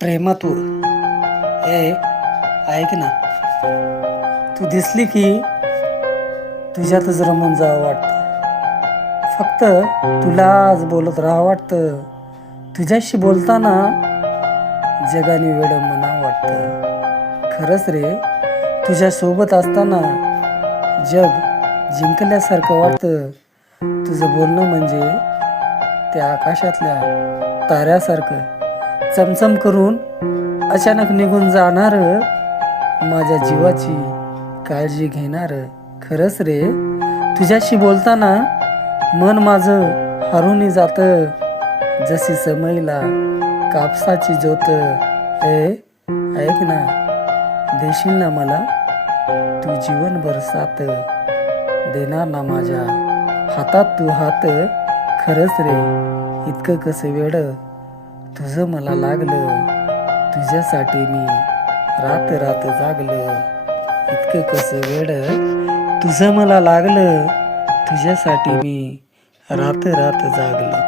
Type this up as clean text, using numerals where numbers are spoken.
प्रेमात ऐक ना, तू दिसली की तुझ्यातच रमून जावं वाटतं. फक्त तुलाच बोलत राहावं वाटतं. तुझ्याशी बोलताना जगाने वेड म्हणावं वाटतं. खरंच रे, तुझ्या सोबत असताना जग जिंकल्यासारखं वाटतं. तुझं बोलणं म्हणजे त्या आकाशातल्या ताऱ्यासारखं चमचम करून अचानक निघून जाणार, माझ्या जीवाची काळजी घेणार. खरंच रे, तुझ्याशी बोलताना मन माझं हरून जातं, जशी समईला कापसाची ज्योत. ऐक ना, देशील ना मला तू जीवनभर साथ, देणार ना माझ्या हातात तू हात. खरंच रे, इतकं कसं वेड तुझं मला लागलं, तुझ्यासाठी मी रात रात जागलं. इतकं कसं वेड तुझं मला लागलं, तुझ्यासाठी मी रात रात जागलं.